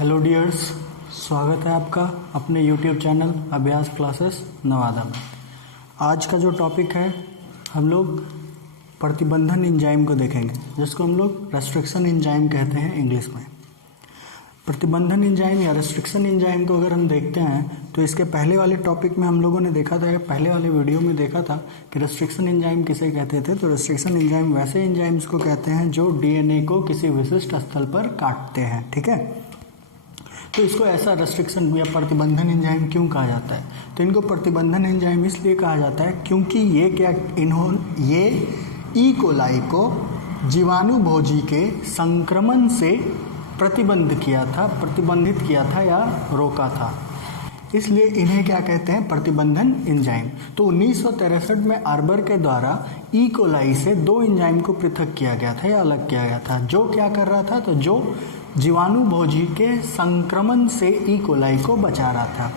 Hello dears, स्वागत है आपका अपने यूट्यूब चैनल अभ्यास क्लासेस नवादा में। आज का जो टॉपिक है हम लोग प्रतिबंधन एंजाइम को देखेंगे, जिसको हम लोग रेस्ट्रिक्शन एंजाइम कहते हैं इंग्लिश में। प्रतिबंधन एंजाइम या रेस्ट्रिक्शन एंजाइम को अगर हम देखते हैं तो इसके पहले वाले टॉपिक में हम लोगों ने देखा था, पहले वाले वीडियो में देखा था कि रेस्ट्रिक्शन एंजाइम किसे कहते थे। तो रेस्ट्रिक्शन एंजाइम वैसे एंजाइम्स को कहते हैं जो डीएनए को किसी विशिष्ट स्थल पर काटते हैं, ठीक है। तो इसको ऐसा रेस्ट्रिक्शन या प्रतिबंधन एंजाइम क्यों कहा जाता है? तो इनको प्रतिबंधन एंजाइम इसलिए कहा जाता है क्योंकि ये ई कोलाई को जीवाणु भोजी के संक्रमण से प्रतिबंधित किया था या रोका था, इसलिए इन्हें क्या कहते हैं? प्रतिबंधन एंजाइम। तो 1963 में आर्बर के द्वारा ई कोलाई से दो एंजाइम को पृथक किया गया था या अलग किया गया था, जो क्या कर रहा था? तो जो जीवाणु भोजी के संक्रमण से ई कोलाई को बचा रहा था।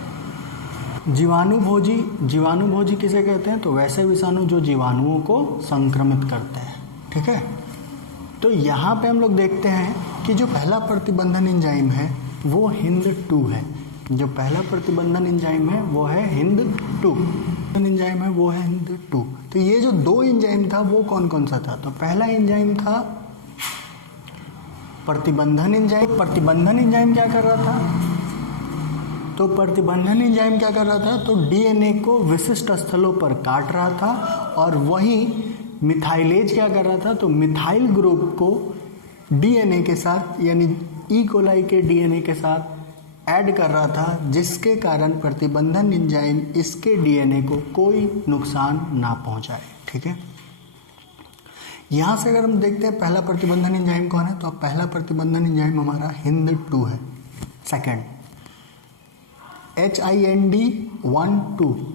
जीवाणु भोजी किसे कहते हैं? तो वैसे विषाणु जो जीवाणुओं को संक्रमित करते हैं, ठीक है। तो यहाँ पे हम लोग देखते हैं कि जो पहला प्रतिबंधन एंजाइम है वो HindIII है। जो पहला प्रतिबंधन एंजाइम है वो है HindIII। तो ये जो दो एंजाइम था वो कौन कौन सा था? तो पहला एंजाइम था प्रतिबंधन एंजाइम। प्रतिबंधन एंजाइम क्या कर रहा था? तो डीएनए को विशिष्ट स्थलों पर काट रहा था, और वहीं मिथाइलेज क्या कर रहा था? तो मिथाइल ग्रुप को डीएनए के साथ यानी ई कोलाई के डीएनए के साथ ऐड कर रहा था, जिसके कारण प्रतिबंधन एंजाइम इसके डीएनए को कोई नुकसान ना पहुंचाए, ठीक है। यहाँ से अगर हम देखते हैं पहला प्रतिबंधन एंजाइम कौन है, तो पहला प्रतिबंधन एंजाइम हमारा HindII है। सेकंड HindI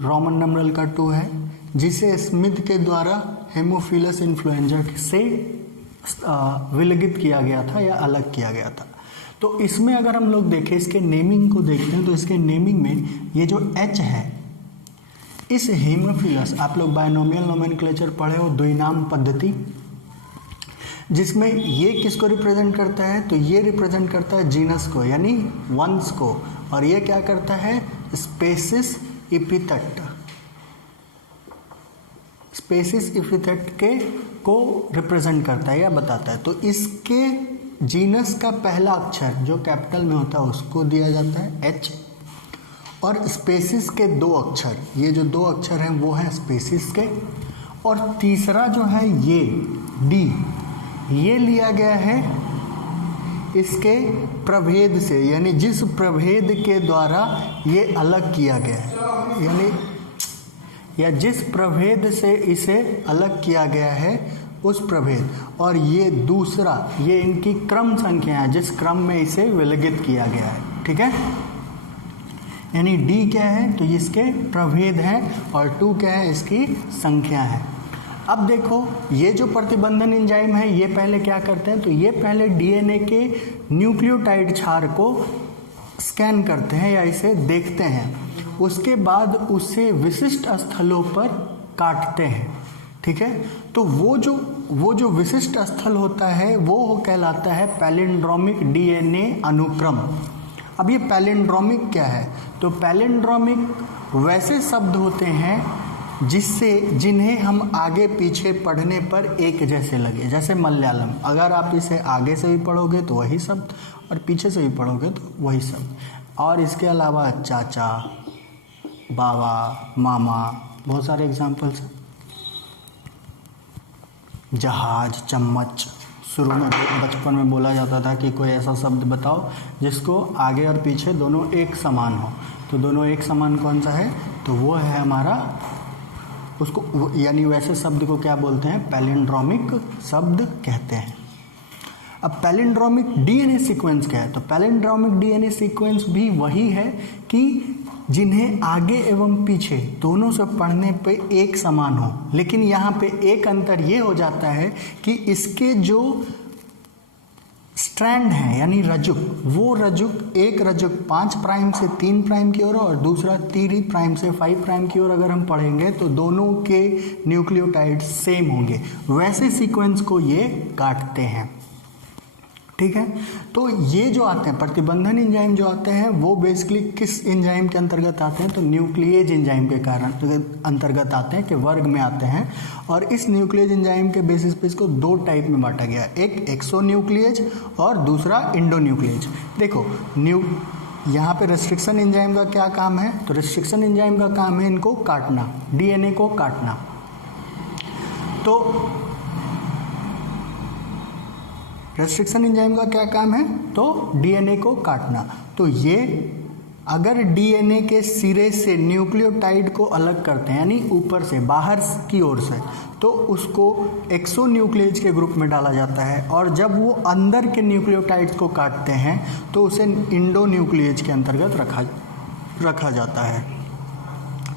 रोमन नंबरल का 2 है, जिसे स्मिथ के द्वारा हेमोफिलस इन्फ्लुएंजा से विलगित किया गया था या अलग किया गया था। तो इसमें अगर हम लोग देखें, इसके नेमिंग को देखते हैं, तो इसके नेमिंग में ये जो H है, इस हेमोफिलस, आप लोग बायनोमियल नोमेनक्लेचर पढ़े हो, द्विनाम पद्धति, जिसमें ये किसको रिप्रेजेंट करता है? तो ये रिप्रेजेंट करता है जीनस को यानी वंश को, और ये क्या करता है? स्पेसिस इपिथेट के को रिप्रेजेंट करता है या बताता है। तो इसके जीनस का पहला अक्षर जो कैपिटल में होता है उसको दिया जाता है H, और स्पेसिस के दो अक्षर, ये जो दो अक्षर हैं वो हैं स्पेसिस के, और तीसरा जो है ये D, ये लिया गया है इसके प्रभेद से, यानी जिस प्रभेद के द्वारा ये अलग किया गया है, यानी या जिस प्रभेद से इसे अलग किया गया है उस प्रभेद, और ये दूसरा, ये इनकी क्रम संख्या है जिस क्रम में इसे विलगित किया गया है, ठीक है। यानी D क्या है? तो इसके प्रभेद है, और 2 क्या है? इसकी संख्या है। अब देखो, ये जो प्रतिबंधन एंजाइम है ये पहले क्या करते हैं? तो ये पहले डीएनए के न्यूक्लियोटाइड क्षार को स्कैन करते हैं या इसे देखते हैं, उसके बाद उसे विशिष्ट स्थलों पर काटते हैं, ठीक है। तो वो जो विशिष्ट स्थल होता है वो कहलाता है पैलिंड्रोमिक डीएनए अनुक्रम। अब ये पैलिंड्रोमिक क्या है? तो पैलिंड्रोमिक वैसे शब्द होते हैं जिन्हें हम आगे पीछे पढ़ने पर एक जैसे लगे, जैसे मलयालम, अगर आप इसे आगे से भी पढ़ोगे तो वही शब्द, और पीछे से भी पढ़ोगे तो वही शब्द। और इसके अलावा चाचा, बाबा, मामा, बहुत सारे एग्जाम्पल्स हैं। जहाज, चम्मच, शुरू में बचपन में बोला जाता था कि कोई ऐसा शब्द बताओ जिसको आगे और पीछे दोनों एक समान हो। तो दोनों एक समान कौन सा है? तो वो है हमारा, उसको यानी वैसे शब्द को क्या बोलते हैं? पैलिंड्रोमिक शब्द कहते हैं। अब पैलिंड्रोमिक डीएनए सीक्वेंस क्या है? तो पैलिंड्रोमिक डीएनए सीक्वेंस भी वही है कि जिन्हें आगे एवं पीछे दोनों से पढ़ने पे एक समान हो, लेकिन यहाँ पे एक अंतर ये हो जाता है कि इसके जो स्ट्रैंड है यानी रजुक, वो रजुक, एक रजुक 5 प्राइम से 3 प्राइम की ओर और दूसरा 3 प्राइम से 5 प्राइम की ओर अगर हम पढ़ेंगे तो दोनों के न्यूक्लियोटाइड सेम होंगे। वैसे सीक्वेंस को ये काटते हैं। ठीक है। तो ये जो आते हैं प्रतिबंधन एंजाइम जो आते हैं वो बेसिकली किस एंजाइम के अंतर्गत आते हैं, तो न्यूक्लिएज एंजाइम के कारण अंतर्गत आते हैं, के वर्ग में आते हैं। और इस न्यूक्लिएज एंजाइम के बेसिस पे इसको दो टाइप में बांटा गया है, एक एक्सोन्यूक्लिएज और दूसरा इंडोन्यूक्लिएज। देखो यहाँ पे रेस्ट्रिक्शन एंजाइम का क्या काम है, तो रेस्ट्रिक्शन एंजाइम का काम है इनको काटना, डीएनए को काटना। तो रेस्ट्रिक्शन एंजाइम का क्या काम है, तो डीएनए को काटना। तो ये अगर डीएनए के सिरे से न्यूक्लियोटाइड को अलग करते हैं, यानी ऊपर से बाहर की ओर से, तो उसको एक्सोन्यूक्लिएज के ग्रुप में डाला जाता है। और जब वो अंदर के न्यूक्लियोटाइड्स को काटते हैं तो उसे इंडोन्यूक्लिएज के अंतर्गत रखा जाता है।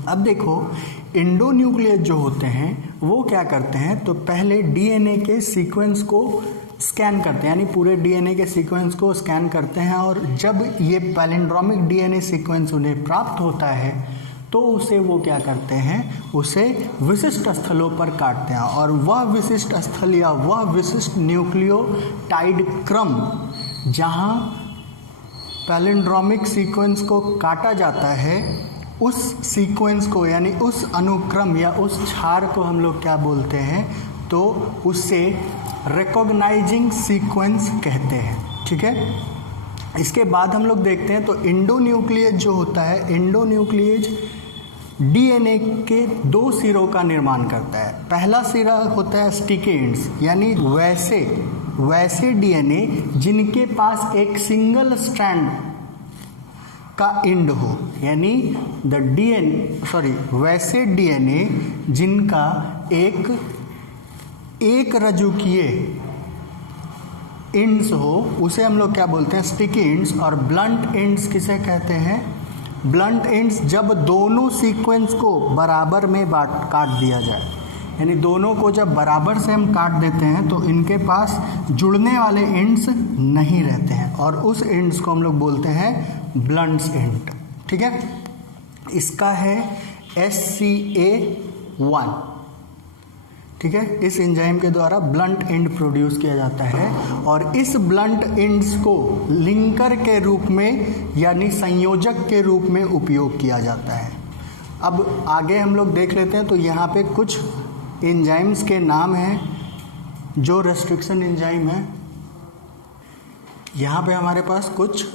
अब देखो इंडोन्यूक्लिएज जो होते हैं वो क्या करते हैं, तो पहले डीएनए के सीक्वेंस को स्कैन करते हैं, यानी पूरे डीएनए के सीक्वेंस को स्कैन करते हैं। और जब ये पैलिंड्रोमिक डीएनए सीक्वेंस उन्हें प्राप्त होता है तो उसे वो क्या करते हैं, उसे विशिष्ट स्थलों पर काटते हैं। और वह विशिष्ट स्थल या वह विशिष्ट न्यूक्लियोटाइड क्रम जहाँ पैलिंड्रोमिक सीक्वेंस को काटा जाता है, उस सीक्वेंस को यानी उस अनुक्रम या उस क्षार को हम लोग क्या बोलते हैं, तो उसे रिकॉग्नाइजिंग सीक्वेंस कहते हैं। ठीक है। इसके बाद हम लोग देखते हैं तो इंडोन्यूक्लिएज जो होता है, इंडोन्यूक्लिएज डीएनए के दो सिरों का निर्माण करता है। पहला सिरा होता है स्टिकी एंड्स, यानी वैसे डीएनए जिनके पास एक सिंगल स्ट्रैंड का एंड हो, यानी वैसे डीएनए जिनका एक रजुकीय एंड्स हो, उसे हम लोग क्या बोलते हैं, स्टिकी एंड्स। और ब्लंट एंड्स किसे कहते हैं, ब्लंट एंड्स जब दोनों सीक्वेंस को बराबर में काट दिया जाए, यानी दोनों को जब बराबर से हम काट देते हैं तो इनके पास जुड़ने वाले एंड्स नहीं रहते हैं, और उस एंड्स को हम लोग बोलते हैं ब्लंट्स एंड। ठीक है। इसका है SCA1। ठीक है। इस एंजाइम के द्वारा ब्लंट एंड प्रोड्यूस किया जाता है, और इस ब्लंट एंड्स को लिंकर के रूप में यानी संयोजक के रूप में उपयोग किया जाता है। अब आगे हम लोग देख लेते हैं। तो यहाँ पे कुछ एंजाइम्स के नाम हैं जो रेस्ट्रिक्शन एंजाइम है। यहाँ पे हमारे पास कुछ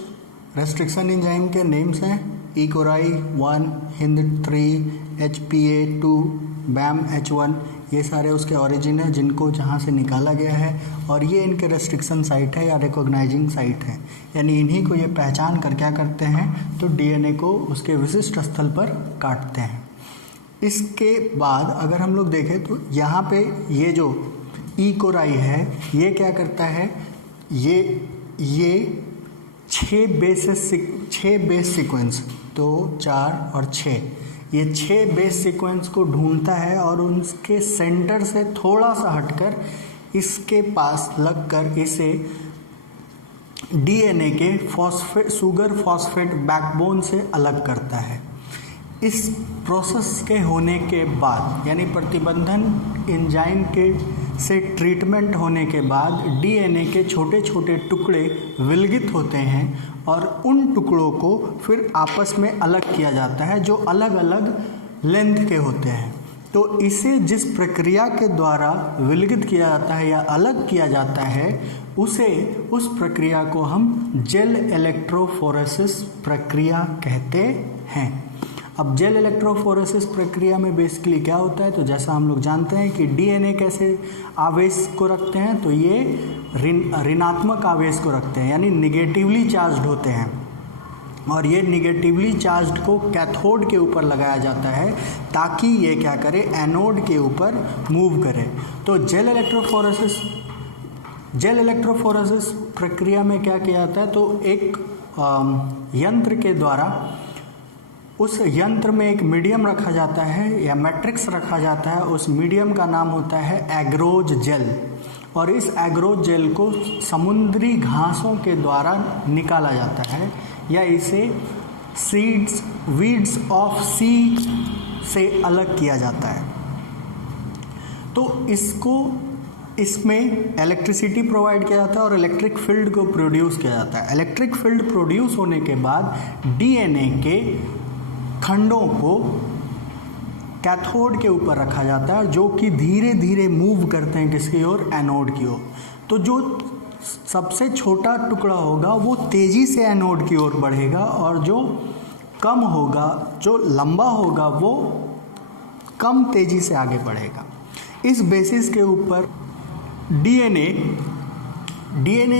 रेस्ट्रिक्शन एंजाइम के नेम्स हैं, ई कोराई 1, हिंद 3, HPA2, BAM-H1, ये सारे उसके ओरिजिन है जिनको जहाँ से निकाला गया है, और ये इनके रेस्ट्रिक्शन साइट है या रिकॉग्नाइजिंग साइट है, यानी इन्हीं को ये पहचान कर क्या करते हैं, तो डीएनए को उसके विशिष्ट स्थल पर काटते हैं। इसके बाद अगर हम लोग देखें तो यहाँ पे ये जो ई कोराई है ये क्या करता है, ये 6 बेस सीक्वेंस, तो 4 और 6, ये 6 बेस सीक्वेंस को ढूंढता है और उनके सेंटर से थोड़ा सा हटकर इसके पास लगकर इसे डीएनए के शुगर फॉस्फेट बैकबोन से अलग करता है। इस प्रोसेस के होने के बाद, यानी प्रतिबंधन एंजाइम के से ट्रीटमेंट होने के बाद डीएनए के छोटे छोटे टुकड़े विलगित होते हैं और उन टुकड़ों को फिर आपस में अलग किया जाता है जो अलग अलग लेंथ के होते हैं। तो इसे जिस प्रक्रिया के द्वारा विलगित किया जाता है या अलग किया जाता है उस प्रक्रिया को हम जेल इलेक्ट्रोफोरेसिस प्रक्रिया कहते हैं। अब जेल इलेक्ट्रोफोरेसिस प्रक्रिया में बेसिकली क्या होता है, तो जैसा हम लोग जानते हैं कि डीएनए कैसे आवेश को रखते हैं, तो ये ऋणात्मक आवेश को रखते हैं, यानी निगेटिवली चार्ज्ड होते हैं, और ये निगेटिवली चार्ज्ड को कैथोड के ऊपर लगाया जाता है ताकि ये क्या करे, एनोड के ऊपर मूव करे। तो जेल इलेक्ट्रोफोरेसिस प्रक्रिया में क्या किया जाता है, तो एक यंत्र के द्वारा उस यंत्र में एक मीडियम रखा जाता है या मैट्रिक्स रखा जाता है, उस मीडियम का नाम होता है एग्रोज जेल, और इस एग्रोज जेल को समुद्री घासों के द्वारा निकाला जाता है या इसे वीड्स ऑफ सी से अलग किया जाता है। तो इसको इसमें इलेक्ट्रिसिटी प्रोवाइड किया जाता है और इलेक्ट्रिक फील्ड को प्रोड्यूस किया जाता है। इलेक्ट्रिक फील्ड प्रोड्यूस होने के बाद डीएनए के खंडों को कैथोड के ऊपर रखा जाता है, जो कि धीरे धीरे मूव करते हैं किसकी ओर, एनोड की ओर। तो जो सबसे छोटा टुकड़ा होगा वो तेजी से एनोड की ओर बढ़ेगा और जो कम होगा, जो लंबा होगा, वो कम तेजी से आगे बढ़ेगा। इस बेसिस के ऊपर डीएनए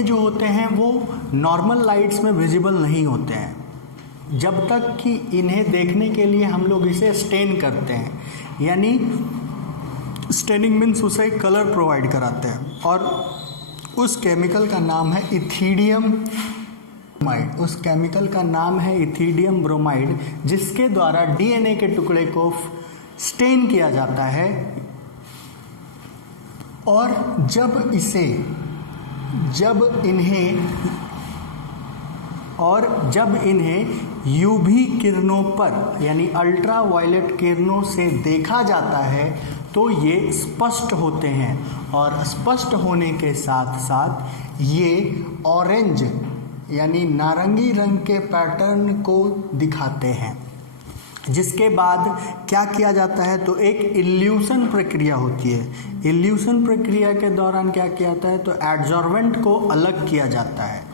जो होते हैं वो नॉर्मल लाइट्स में विजिबल नहीं होते हैं, जब तक कि इन्हें देखने के लिए हम लोग इसे स्टेन करते हैं, यानी स्टेनिंग मीन्स उसे कलर प्रोवाइड कराते हैं। और उस केमिकल का नाम है इथिडियम ब्रोमाइड। उस केमिकल का नाम है इथिडियम ब्रोमाइड, जिसके द्वारा डीएनए के टुकड़े को स्टेन किया जाता है। और जब इन्हें यूवी किरणों पर यानी अल्ट्रा वायलेट किरणों से देखा जाता है तो ये स्पष्ट होते हैं, और स्पष्ट होने के साथ साथ ये ऑरेंज यानी नारंगी रंग के पैटर्न को दिखाते हैं। जिसके बाद क्या किया जाता है, तो एक इल्यूशन प्रक्रिया होती है। इल्यूशन प्रक्रिया के दौरान क्या किया जाता है, तो एडजॉर्वेंट को अलग किया जाता है।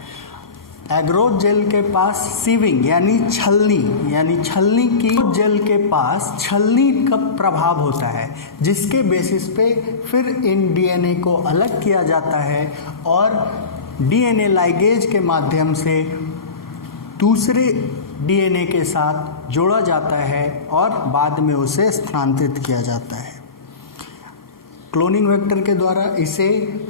एग्रोथ जेल के पास सीविंग यानी छलनी की जेल के पास छलनी का प्रभाव होता है, जिसके बेसिस पे फिर इन डीएनए को अलग किया जाता है और डीएनए लाइगेज के माध्यम से दूसरे डीएनए के साथ जोड़ा जाता है और बाद में उसे स्थानांतरित किया जाता है। क्लोनिंग वेक्टर के द्वारा इसे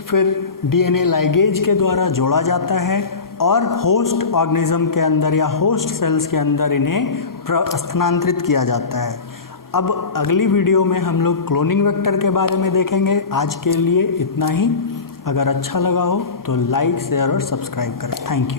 फिर डीएनए लाइगेज के द्वारा जोड़ा जाता है और होस्ट ऑर्गेनिज्म के अंदर या होस्ट सेल्स के अंदर इन्हें स्थानांतरित किया जाता है। अब अगली वीडियो में हम लोग क्लोनिंग वेक्टर के बारे में देखेंगे। आज के लिए इतना ही। अगर अच्छा लगा हो तो लाइक, शेयर और सब्सक्राइब करें। Thank you.